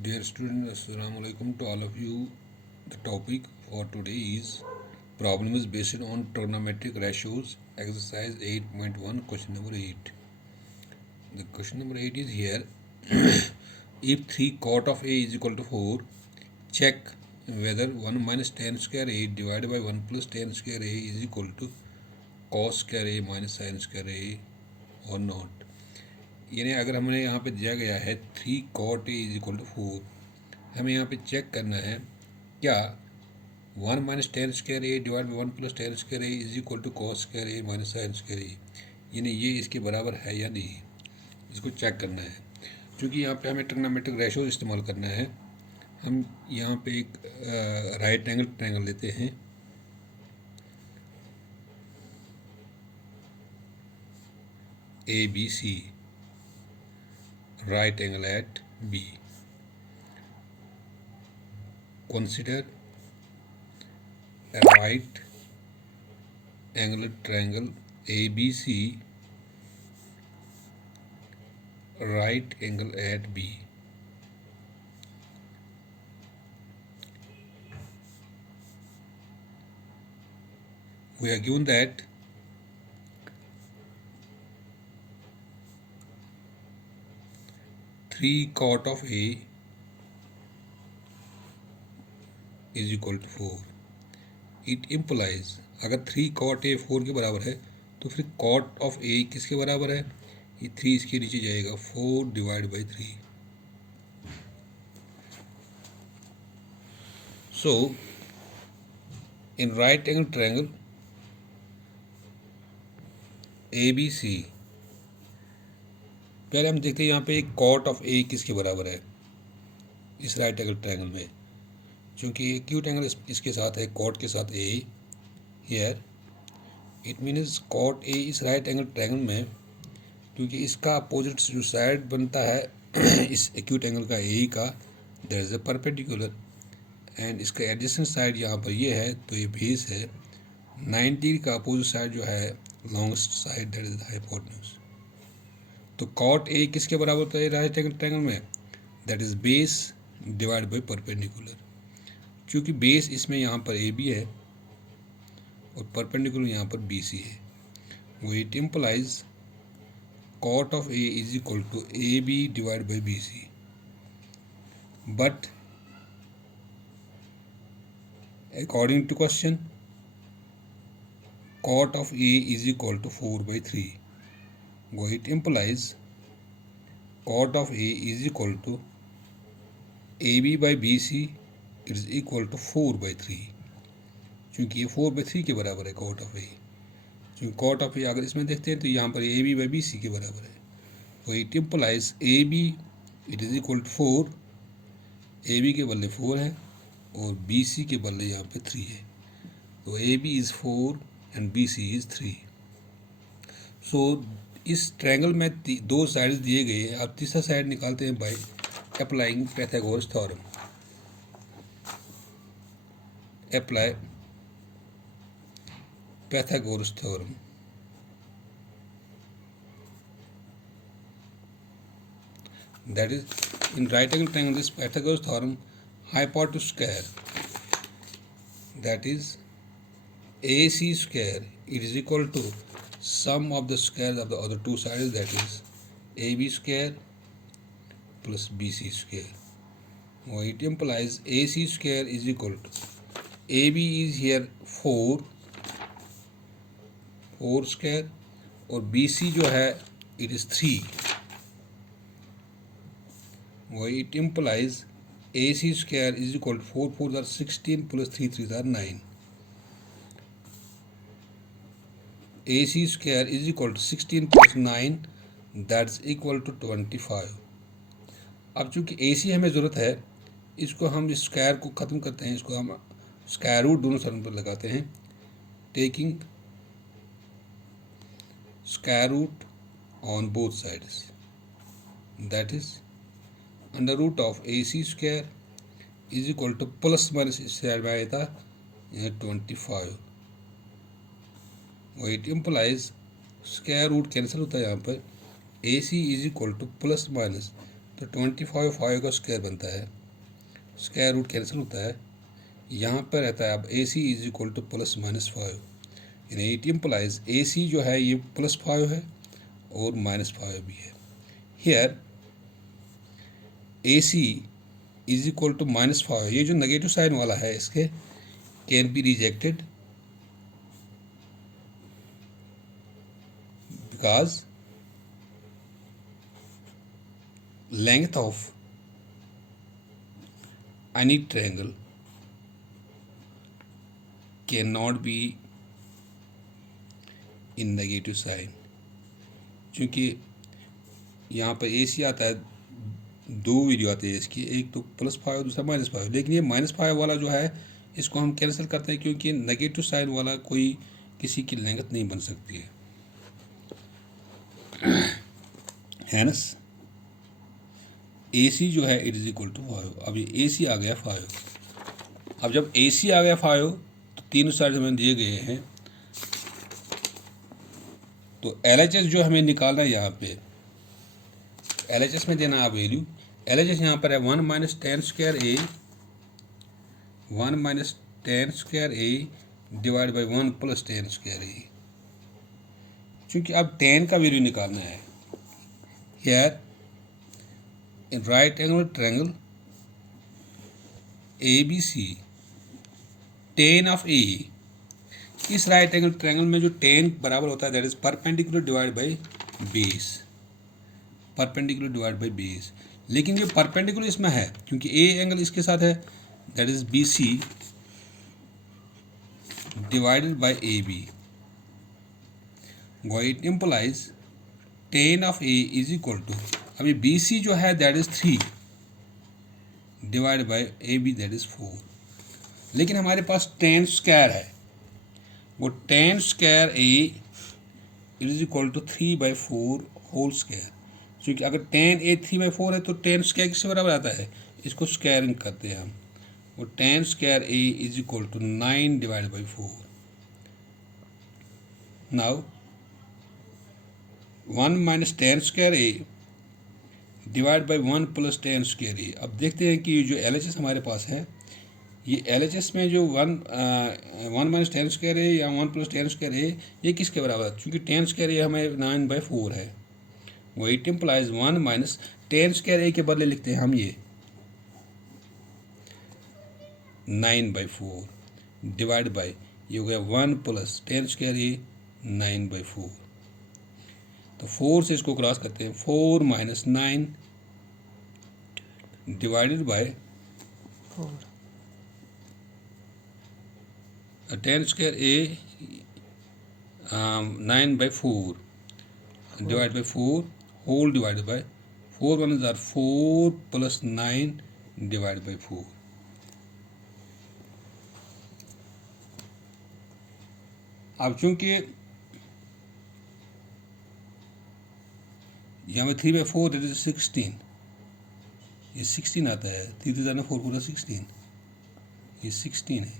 Dear students, Assalamu alaikum to all of you. The topic for today is problem is based on trigonometric ratios. Exercise 8.1, question number 8. The question number 8 is here. If 3 cot of A is equal to 4, check whether 1 minus tan square A divided by 1 plus tan square A is equal to cos square A minus sin square A or not. यानी अगर हमने यहाँ पे दिया गया है 3 cot A is equal to 4, हमें यहाँ पे चेक करना है क्या 1 minus tan square A divide by 1 plus tan square A is equal to cos square A minus sine square A, यानी ये इसके बराबर है या नहीं, इसको चेक करना है। क्योंकि यहाँ पे हमें ट्रिग्नोमेट्रिक रेशो इस्तेमाल करना है, हम यहाँ पे एक राइट एंगल ट्रायंगल लेते हैं। A B C, right angle at B. Consider a right angle triangle ABC, right angle at B. We are given that three cot of A is equal to 4. It implies अगर 3 cot A 4 के बराबर है तो फिर cot of A किसके बराबर है, ये 3 इसके नीचे जाएगा, 4 divide by 3. So in right angle triangle ABC, पहले हम देखते हैं यहाँ पे एक कॉट ऑफ ए किसके बराबर है इस राइट एंगल ट्रायंगल में, क्योंकि एक्यूट एंगल इसके साथ है, कॉट के साथ A here, it means cot A is right angle triangle में, क्योंकि इसका अपोजिट जो साइड बनता है इस एक्यूट एंगल का ए का, that is a perpendicular, and इसका एडजेसेंट साइड यहाँ पर ये है, तो ये बेस है। 90 का अपोजिट साइड जो है longest side, that is hypotenuse. तो कॉट ए किसके बराबर होता है राइट एंगल ट्रायंगल में, that is base divide by perpendicular. क्योंकि बेस इसमें यहाँ पर ए बी है और परपेंडिकुलर यहाँ पर बी सी है, वो it implies cot of A is equal to A B divide by B C, but according to question cot of A is equal to 4 by 3. Well, it implies cot of A is equal to AB by BC is equal to 4 by 3, क्योंकि ये 4 by 3 के बराबर है cot of A। क्योंकि cot of A अगर इसमें देखते हैं तो यहाँ पर AB by BC के बराबर है, तो it implies AB it is equal to 4, AB के बदले 4 है और BC के बदले यहाँ पे 3 है, तो AB is 4 and BC is 3. सो इस ट्रायंगल में दो साइड्स दिए गए हैं, आप तीसरा साइड निकालते हैं by applying Pythagoras theorem. Apply Pythagoras theorem, that is in right angle triangle this Pythagoras theorem hypotenuse square, that is AC square, it is equal to sum of the squares of the other two sides, that is AB square plus BC square. Well, it implies AC square is equal to AB is here 4 square और BC जो है it is 3. Well, it implies AC square is equal to 4 4s are 16 plus 3 3s are 9. AC square is equal to 16 plus 9, that's equal to 25. अब चूंकि AC हमें ज़रूरत है, इसको हम इस स्क्वायर को ख़त्म करते हैं, इसको हम स्क्वायर रूट दोनों साइड पर लगाते हैं, taking square root on both sides, that is under root of AC square is equal to plus minus इस साइड में आया था 25, वो it implies square root cancel होता है यहाँ पर, AC is equal to plus minus तो 25 5 का स्क्वायर बनता है, स्क्वायर रूट कैंसिल होता है, यहाँ पर रहता है अब AC is equal to plus minus 5, यानी इट इम्प्लाइज AC जो है ये +5 है और -5 भी है। Here AC is equal to -5, ये जो नेगेटिव साइन वाला है इसके can be rejected because length of any triangle cannot be in negative sign, क्योंकि यहाँ पर AC आता है, दो वैल्यू आती है इसकी, एक तो +5 दूसरा -5, लेकिन ये -5 वाला जो है इसको हम कैंसिल करते हैं क्योंकि नेगेटिव साइन वाला कोई किसी की लेंथ नहीं बन सकती है ना। AC जो है इट इज इक्वल टू 5। अब ये AC आ गया 5। अब जब AC आ गया 5 तो तीनों साइड हमें दिए गए हैं, तो LHS जो हमें निकालना है यहाँ पे, LHS में देना आप वैल्यू। LHS यहाँ पर है 1 - tan square A, 1 - tan square A divide by 1 + tan square A, क्योंकि अब tan का वैल्यू निकालना है। Here in right angle triangle ABC, tan of A, इस राइट एंगल ट्रायंगल में जो tan बराबर होता है that is perpendicular divide by base, perpendicular divide by base. लेकिन ये परपेंडिकुलर इसमें है क्योंकि A एंगल इसके साथ है that is BC divided by AB, it implies tan of A is equal to, अभी BC जो है that is 3 divide by AB that is 4, लेकिन हमारे पास tan स्क्वायर है, वो tan square A is equal to 3/4 whole square, क्योंकि अगर tan A 3/4 है तो tan स्क्वायर किससे बराबर आता है, इसको स्क्वायरिंग करते हैं हम, वो tan square A is equal to 9 divide by 4। Now 1 - tan square A divide by 1 + tan square A। अब देखते हैं कि जो LHS हमारे पास है, ये LHS में जो 1 - tan स्क्वायर A या 1 + tan स्क्वायर A ये किसके बराबर है, क्योंकि tan स्क्वायर A हमें 9/4 है, वो it implies 1 - tan square A के बदले लिखते हैं हम ये 9/4 डिवाइड बाई, ये हो गया 1 + tan स्क्वायर A 9/4, तो 4 से इसको क्रॉस करते हैं, 4 - 9 divided by 10 square A 9/4 divide by 4 whole divided by 4 1 = 4 + 9 divide by 4। अब चूंकि यहाँ में 3/4 दैट इज 16, ये 16 आता है, 3 3 4 पूरा 16, ये 16 है,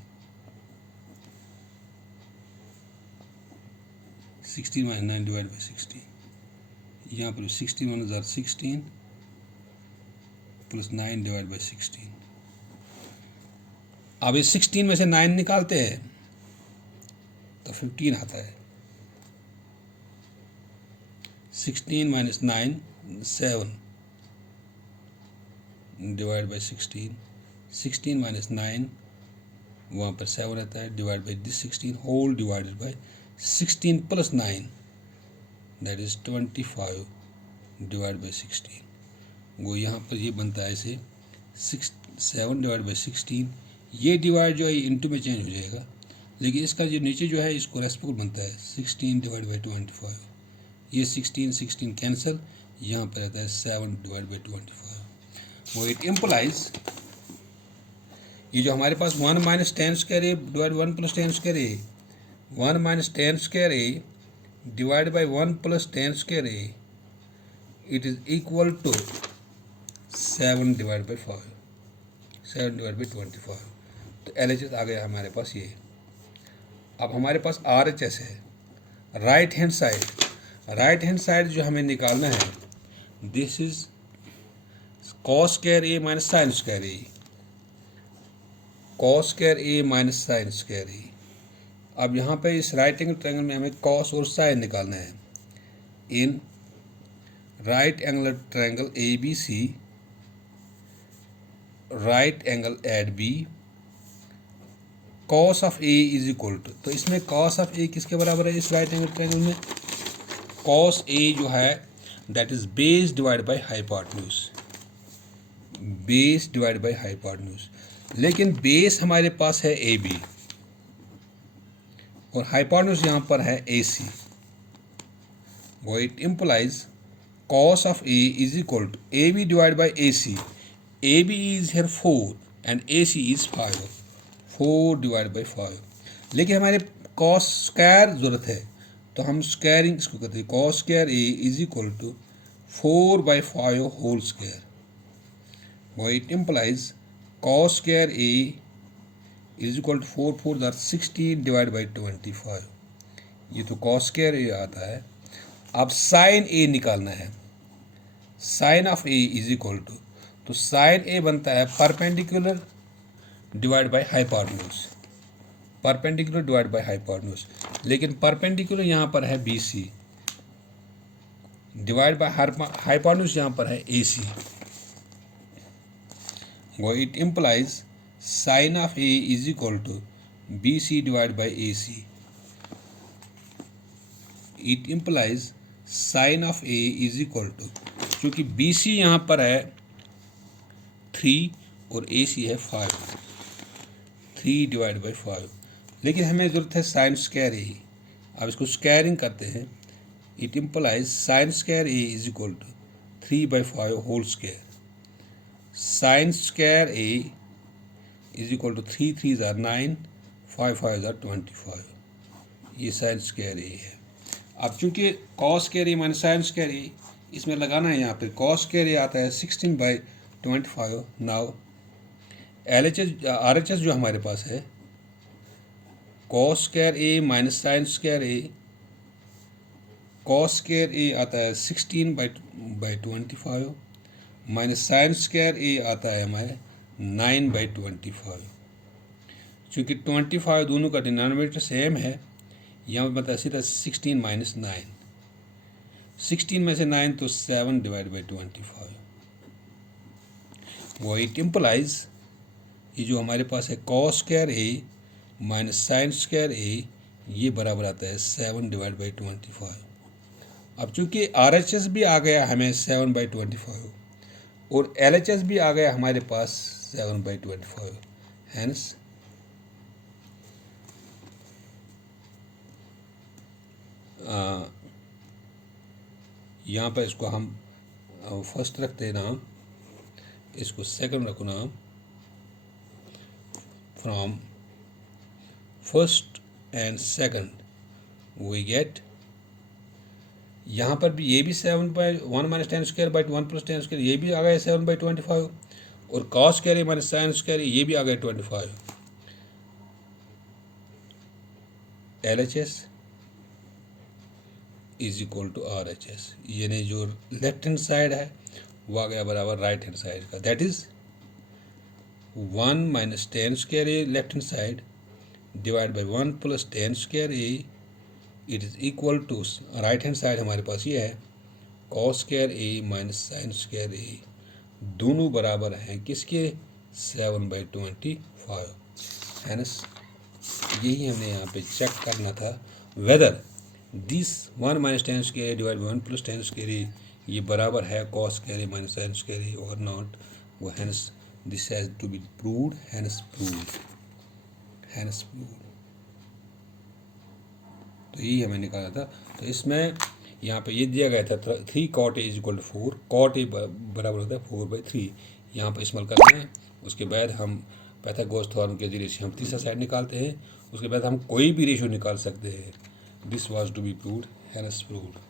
16 - 9 डिवाइड बाई 16, यहाँ पर 16 1 = 16 + 9 डिवाइड बाई 16। अब इस 16 में से 9 निकालते हैं तो 15 आता है, 16 - 9 7 डिवाइड बाई 16, 16 - 9 वहाँ पर 7 आता है divide by this 16 whole divided by 16 + 9 that is 25 divide by 16, वो यहाँ पर ये बनता है ऐसे 7 डिवाइड बाई 16, ये डिवाइड जो है इंटू में चेंज हो जाएगा, लेकिन इसका जो नीचे जो है इसको रेसिप्रोकल बनता है 16 डिवाइड बाई 25, ये 16 कैंसिल, यहाँ पर रहता है 7 डिवाइड बाई 25, वो इट इम्प्लाइज ये जो हमारे पास 1 - tan square A divide 1 + tan square A, 1 - tan square A divide by 1 + tan square A, it is equal to 7 divide by 5, 7 divide by 25, तो LHS आ गया हमारे पास ये। अब हमारे पास RHS है, राइट हैंड साइड जो हमें निकालना है, this is cos square A minus sine square A, cos square A minus sine square A. अब यहाँ पे इस राइट एंगल ट्रायंगल में हमें कॉस और साइन निकालना है। In right angle triangle A B C, right angle at B, cos of A is equal to, तो इसमें कॉस ऑफ ए किसके बराबर है इस राइट एंगल ट्रायंगल में? कॉस ए जो है that is base divide by hypotenuse, base divide by hypotenuse. लेकिन बेस हमारे पास है ए बी और हाइपोटेन्यूज यहाँ पर है ए सी, वो it implies cos of A is equal to AB divided by AC. AB is here 4 and AC is 5. 4 divided by 5. लेकिन हमारे cos स्क्वायर ज़रूरत है तो हम स्क्वायरिंग इसको कहते हैं। cos square A is equal to 4 by 5 whole square. वो it implies cos square A is equal to 4 4 that 16 divided by 25. ये तो cos स्क्वायर A आता है। अब साइन ए निकालना है। Sine of A is equal to, तो sine A बनता है perpendicular divide by hypotenuse, perpendicular divide by hypotenuse. लेकिन परपेंडिकुलर यहाँ पर है B C, divide by hypotenuse यहाँ पर है ए सी। वो it implies sine of A is equal to B C divide by A C. It implies sine of A is equal to, क्योंकि B C यहाँ पर है 3 और ए सी है 5, 3 डिवाइड बाई 5। लेकिन हमें ज़रूरत है साइन स्क्वायर ए। अब इसको स्क्वायरिंग करते हैं। It implies sine square A is equal to 3 by 5 whole square. Sine square A is equal to 3 3s are 9, 5 5s are 25। ये साइन स्क्वायर ए है। अब चूंकि cos square A minus sine square ए इसमें लगाना है, यहाँ पे कॉस स्क्वायर ए आता है 16 by 25। नाउ LHS RHS जो हमारे पास है cos square A minus sine square A, cos square ए आता है 16 by 25 माइनस साइन स्क्वायर ए आता है हमारे 9 by 25। चूँकि 25 दोनों का डिनोमिनेटर सेम है, यहाँ पर बताया सीधा 16 माइनस 9, 16 में से 9 तो 7 डिवाइड बाई 25। वो इट इम्प्लाइज ये जो हमारे पास है cos square A minus sine square ए, ये बराबर आता है 7 डिवाइड बाई 25। अब चूंकि RHS भी आ गया हमें 7 by 25 और LHS भी आ गया हमारे पास 7 by 25, हैंस यहाँ पर इसको हम फर्स्ट रखते हैं नाम, इसको सेकंड रखो नाम। From first and second we get, यहाँ पर भी ये भी 7 by 1 minus 10 square by 1 plus 10 square, ये भी आ गया 7 by 25 और cos square minus sine square ये भी आ गया 25। LHS is equal to RHS, यानी जो लेफ्ट हैंड साइड है वो आ गया बराबर राइट हैंड साइड का, that is 1 minus 10 square A left hand side divide by 1 plus 10 square A, it is equal to right hand side हमारे पास ये है cos square A minus sine square A, दोनों बराबर हैं किसके 7 by 25, है ना। यही हमने यहाँ पे चेक करना था whether this 1 minus 10 square divide by 1 plus 10 square ये बराबर है cos square minus sine square और नॉट। वो hence this has to be proved, hence proved, hence proved. तो यही हमें निकाला था। तो इसमें यहाँ पे ये दिया गया था 3 cot A is equal to 4, cot A बराबर होता है 4/3। यहाँ पर इस्तेमाल करना है। उसके बाद हम पाइथागोरस थ्योरम के जरिए से हम तीसरा साइड निकालते हैं। उसके बाद हम कोई भी रेशियो निकाल सकते हैं। This was to be proved, hence proved.